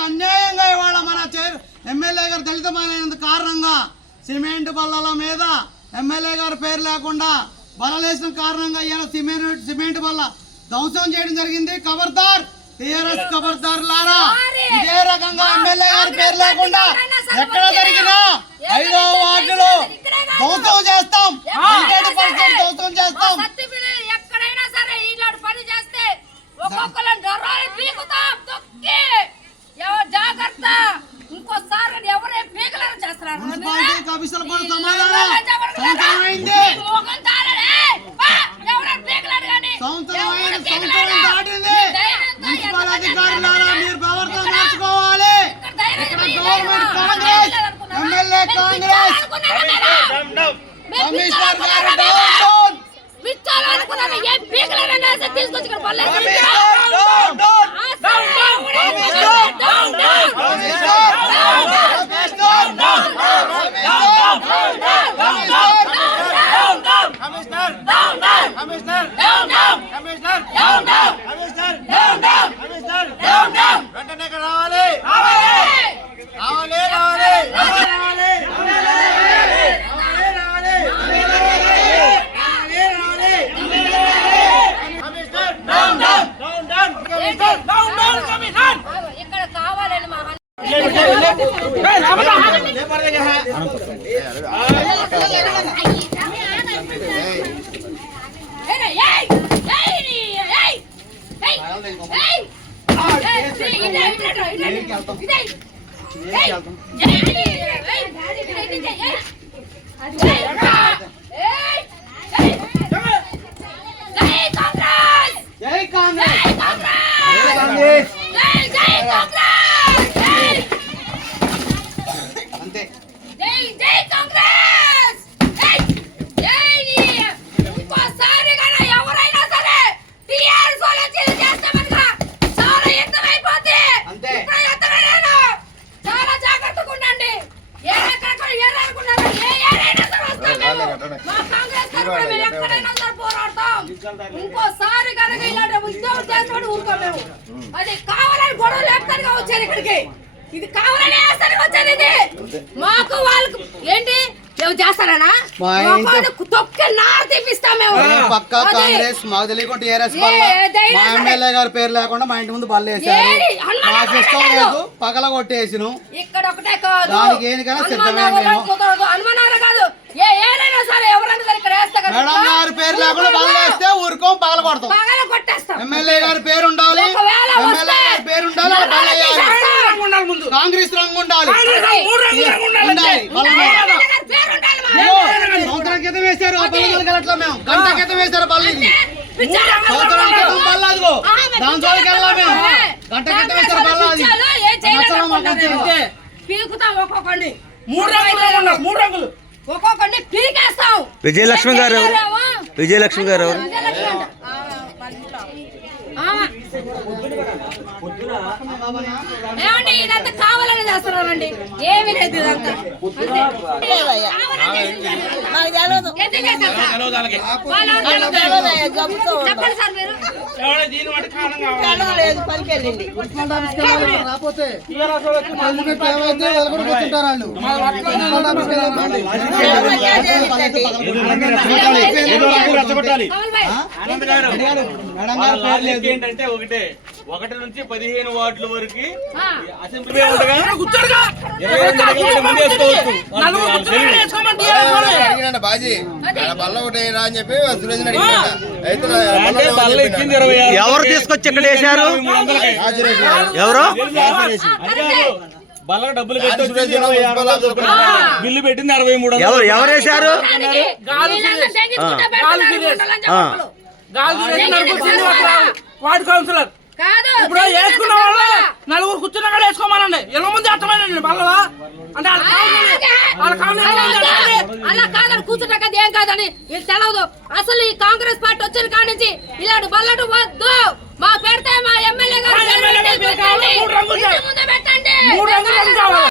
దళితులకు అన్యాయంగా ఇవాళ మన చైర్ ఎమ్మెల్యే గారు దళితమైనందుకు కారణంగా సిమెంట్ బల్లల మీద ఎమ్మెల్యే గారి పేరు లేకుండా బలలేసిన కారణంగా ఇవాళ సిమెంట్ సిమెంట్ బల్ల ధ్వంసం చేయడం జరిగింది. ఖబర్దార్ టీఆర్ఎస్ ఖబర్దార్ లారా. ఇదే రకంగా ఎమ్మెల్యే గారి పేరు లేకుండా ఎక్కడ జరిగినా ఐదో వార్డులో ధ్వంసం చేస్తాం. హండ్రెడ్ పర్సెంట్ ధ్వంసం చేస్తాం. ఒక్కొక్కరు డొర్రాలు పీకుతాం తొక్కి ఎవరు జాగ్రత్త ఇంకోసారి కానీ ఎవరే పీకలేరు చేస్తున్నారు కమిషనర్ కూడా సమాధానం. సంవత్సరం అయింది సంవత్సరం అయింది సంవత్సరం దాటింది. మున్సిపల్ అధికారులారా మీరు ప్రవర్తన మార్చుకోవాలి. ఇక్కడ government Congress MLA Congress. Commissioner గారు డౌన్ డౌన్ పిచ్చాలనుకున్నాను ఏం పీకలేరని తీసుకొచ్చి ఇక్కడ పర్లేదు commissioner down down commissioner down down commissioner commissioner commissioner commissioner commissioner commissioner commissioner వెంటనే ఇక్కడ రావాలి రావాలి రావాలి రావాలి commissioner down down down down commissioner down down commissioner ఇక్కడ కావాలని మా జై కాంగ్రెస్ అంతే జై జై కాంగ్రెస్ జై జై ఇంకోసారి కన్నా ఎవరైనా సరే టీఆర్ఎస్ వాళ్ళు వచ్చి ఇది చేస్తే మనక చాలా యుద్ధమైపోతే అంతే. ఇప్పుడు యుద్ధమేనా చాలా జాగ్రత్తగా ఉండండి ఏ ఎక్కడ ఏ అనుకున్నారో ఏ ఏరైనా సరే వస్తాం మేము మా కాంగ్రెస్ తరఫున మేము ఎక్కడైనా సరే పోరాడతాం ఇంకోసారి కనుక ఇలాంటి ఉద్యోగం చేసినట్టు ఊరుకోం మేము. అది కావాలని గొడవ వచ్చారు ఇక్కడికి. ఇది కావాలని వేస్తానికి వచ్చారు ఇది. మాకు వాళ్ళకు ఏంటి? మేము చేస్తారనా? మా ఇంట్లో- మాకు తొక్కి నార తెప్పిస్తాం మేము. పక్క అది- కాంగ్రెస్ మాకు తెలియకుండా టీఆర్ఎస్ ఏ, వల్ల ఏదైనా మా సరే. ఎమ్మెల్యే గారి పేరు లేకుండా మా ఇంటి ముందు బల్ల మాకు ఇష్టం లేదు. పగల కొట్టేసిను ఇక్కడ ఒకటే కాదు. దానికి ఏనికైనా హనుమాన్ సిద్ధమే నగర్ మేము. కుదరదు. హనుమాన్ నగర్ కాదు ఏ ఏరైనా సరే ఎవరైనా సరే ఇక్కడ వేస్తే కనుక మేడం గారి పేరు లేకుండా బల్ల వేస్తే ఊరుకోం పగల కొడతాం పగల కొట్టేస్తాం. ఎమ్మెల్యే గారి పేరు ఉండాలి. ఒకవేళ ఎమ్మెల్యే వస్తే గారి పేరు ఉండాలి. చేస్తాం. కాంగ్రెస్ రంగు ఉండాలి. మీద. సంవత్సరం క్రితం వేశారు ఆ దగ్గరికి వెళ్ళట్లా మేము. గంట క్రితం వేశారు బల్ల ఇది పిచ్చారు. సంవత్సరం క్రితం అదిగో. మేము దాని జోలికి వెళ్ళాం మేము. గంట క్రితం వేశారు బల్ల అది. నచ్చడం మాకు అంతే. పీకుతాం ఒక్కొక్కడిని. మూడు రంగులు మూడు రంగులు. ఒక్కొక్కడిని పీకేస్తాం విజయలక్ష్మి గారు. విజయలక్ష్మి గారు వాళ్ళ. ఏమండి ఇదంతా కావాలని చేస్తున్నారండి. ఏమీ లేదు ఇదంతా. నాకు తెలియదు? వాళ్ళు తెలియలేదు పనికి వెళ్ళింది కమల్ భాయ్ గారి ఏంటంటే ఒకటే ఒకటి నుంచి పదిహేను వార్డుల వరకు. అసెంబ్లీ ఉండగా. అడిగినండి బాజీ. బల్ల ఒకటి రా అని చెప్పి సురేష్. ఎవరు తీసుకొచ్చి ఇక్కడ వేశారు. ఎవరు? బల్లకి డబ్బులు. బిల్లు పెట్టింది అరవై మూడు వందలు. ఎవరు ఎవరు వేశారు? Ward councillor. కాదు ఇప్పుడు వేసుకున్న వాళ్ళు నలుగురు కూర్చున్న కాడ వేసుకోమనండి. ఎలా ముందు అర్థమైందండి బల్లలా అంటే అలా కాదని కూర్చున్నాక ఏం కాదని వీళ్ళు తెలవదు. అసలు ఈ కాంగ్రెస్ పార్టీ వచ్చిన కాడి నుంచి ఇలాంటి బల్లడు వద్దు. మా పెడితే మా ఎమ్మెల్యే గారు మా ఎమ్మెల్యే గారు పెట్టండి. కావాలి, మూడు రంగులు ఇంటి